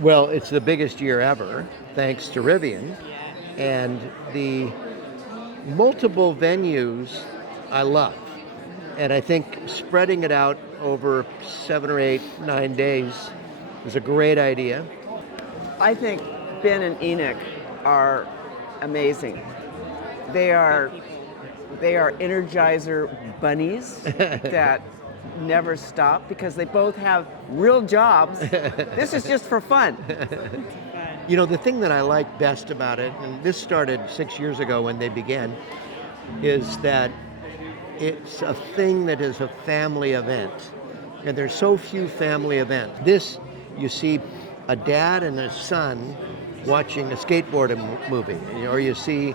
Well, it's the biggest year ever, thanks to Rivian. Yeah. And the multiple venues I love. And I think spreading it out over 7 or 8, 9 days is a great idea. I think Ben and Enoch are amazing. They Good are people. they are energizer bunnies that never stop because they both have real jobs. This is just for fun. Fun. You know, the thing that I like best about it, and this started 6 years ago when they began, is that it's a thing that is a family event. And there's so few family events. This, you see a dad and a son watching a movie, or you see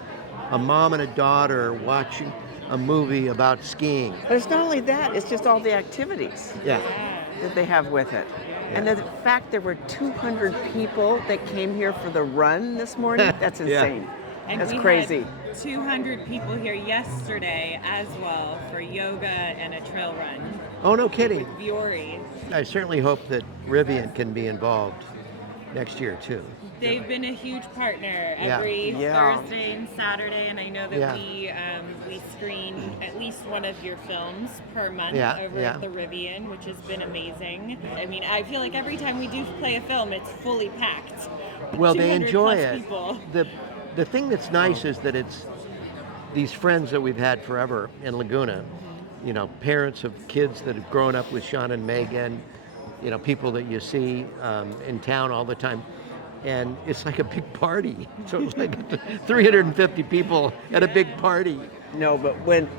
a mom and a daughter watching a movie about skiing. But it's not only that, it's just all the activities Yeah. Yeah. that they have with it. And the fact there were 200 people that came here for the run this morning, that's Yeah. insane. And That's we crazy. had 200 people here yesterday as well for yoga and a trail run. Oh, no kidding. Viore. I certainly hope that Rivian can be involved next year too. They've been a huge partner Yeah. every Yeah. Thursday and Saturday, and I know that Yeah. we screen at least one of your films per month Yeah, over yeah. at the Rivian, which has been amazing. I mean, I feel like every time we do play a film, it's fully packed. Well, they 200 enjoy plus it. people. The thing that's nice is that it's these friends that we've had forever in Laguna. You know, parents of kids that have grown up with Sean and Megan. You know, people that you see in town all the time. And it's like a big party. So it's like 350 people at a big party. No, but when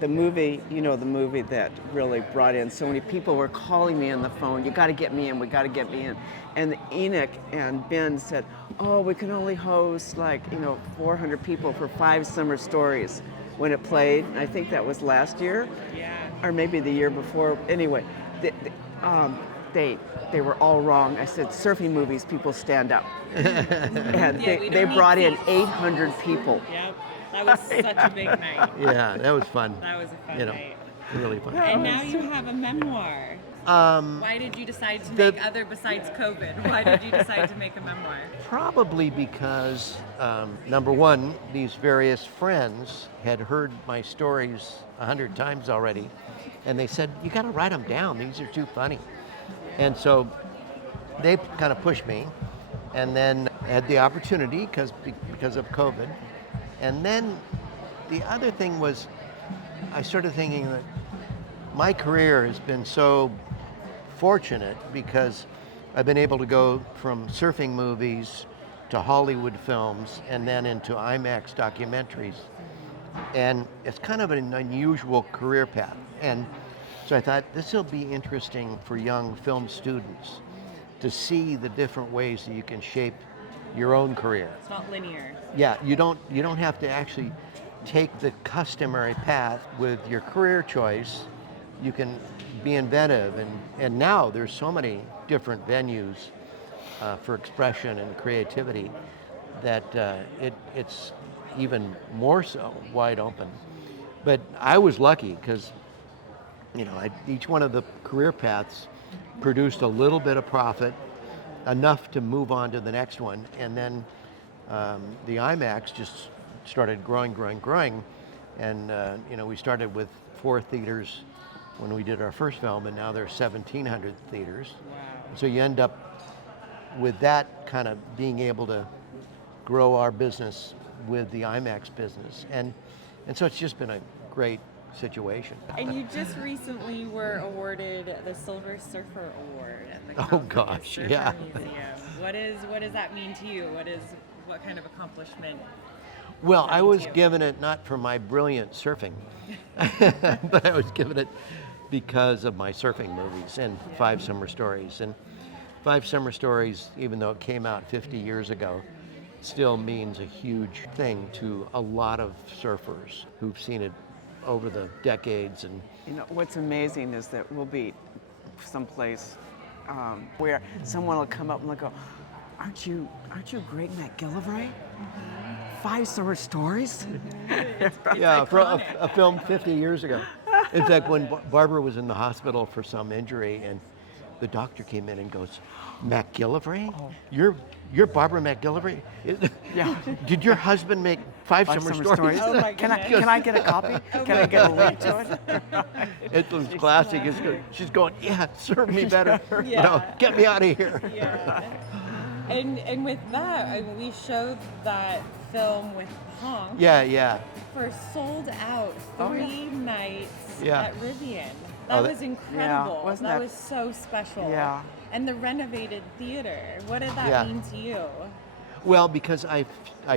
the movie, the movie that really brought in so many people were calling me on the phone, you got to get me in, we got to get me in. And Enoch and Ben said, oh, we can only host 400 people for 5 summer stories when it played. And I think that was last year Yeah. or maybe the year before. Anyway, they were all wrong. I said, surfing movies, people stand up. And Yeah, we they don't brought need in seats. 800 people. Yep. That was such a big night. Yeah, that was fun. That was a fun You know, night. really fun. And now you have a memoir. Um, Why did you decide to The- make, other besides COVID, why did you decide to make a memoir? Probably because, number one, these various friends had heard my stories 100 times already, and they said, you got to write them down. These are too funny. And so they kind of pushed me, and then I had the opportunity because of COVID. And then the other thing was, I started thinking that my career has been so fortunate because I've been able to go from surfing movies to Hollywood films and then into IMAX documentaries. And it's kind of an unusual career path. And so I thought this will be interesting for young film students to see the different ways that you can shape your own career. It's not linear. Yeah, you don't have to actually take the customary path with your career choice. You can be inventive, and now there's so many different venues for expression and creativity that it's even more so wide open. But I was lucky because each one of the career paths produced a little bit of profit, enough to move on to the next one, and then the IMAX just started growing, and we started with 4 theaters when we did our first film, and now there's 1,700 theaters. Wow. So you end up with that kind of being able to grow our business with the IMAX business, and so it's just been a great situation. And you just recently were awarded the Silver Surfer Award at the Oh, California gosh, Surfer yeah. Museum. What does that mean to you? What kind of accomplishment? Well, does that I mean was to you? given it not for my brilliant surfing, but I was given it because of my surfing movies and 5 Summer Stories. And 5 Summer Stories, even though it came out 50 years ago, still means a huge thing to a lot of surfers who've seen it over the decades. And What's amazing is that we'll be someplace where someone will come up and they'll go, aren't you Greg MacGillivray? 5 Summer Stories? yeah, for a film 50 years ago. In fact, when Barbara was in the hospital for some injury, and the doctor came in and goes, MacGillivray? You're Barbara MacGillivray? Yeah. Did your husband make five summer stories? Oh my Can goodness. I get a copy? Can I get a link to it? It was classic. She's going, yeah, serve me better. You know, Yeah. get me out of here. Yeah. And with that, I mean, we showed that film with Honk Yeah. for sold out Oh, yeah. 3 nights Yeah. at Rivian. Oh, That that- was incredible. wasn't that that- was so special. Yeah. And the renovated theater. What did that Yeah. mean to you? Well, because I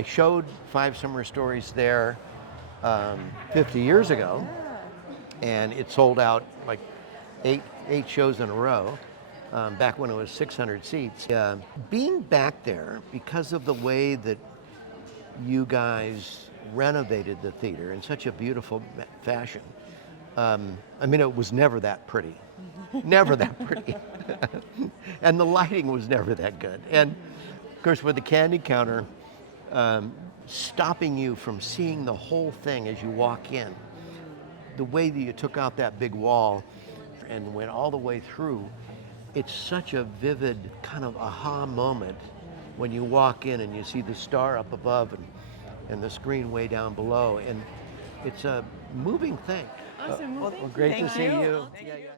showed Five Summer Stories there 50 years ago, and it sold out like eight shows in a row. Back when it was 600 seats. Being back there, because of the way that you guys renovated the theater in such a beautiful fashion, I mean, it was never that pretty. Never that pretty. And the lighting was never that good. And of course, with the candy counter stopping you from seeing the whole thing as you walk in, the way that you took out that big wall and went all the way through, it's such a vivid kind of aha moment when you walk in and you see the star up above and the screen way down below. And it's a moving thing. Awesome. Well, Great to thank see you. Thank you.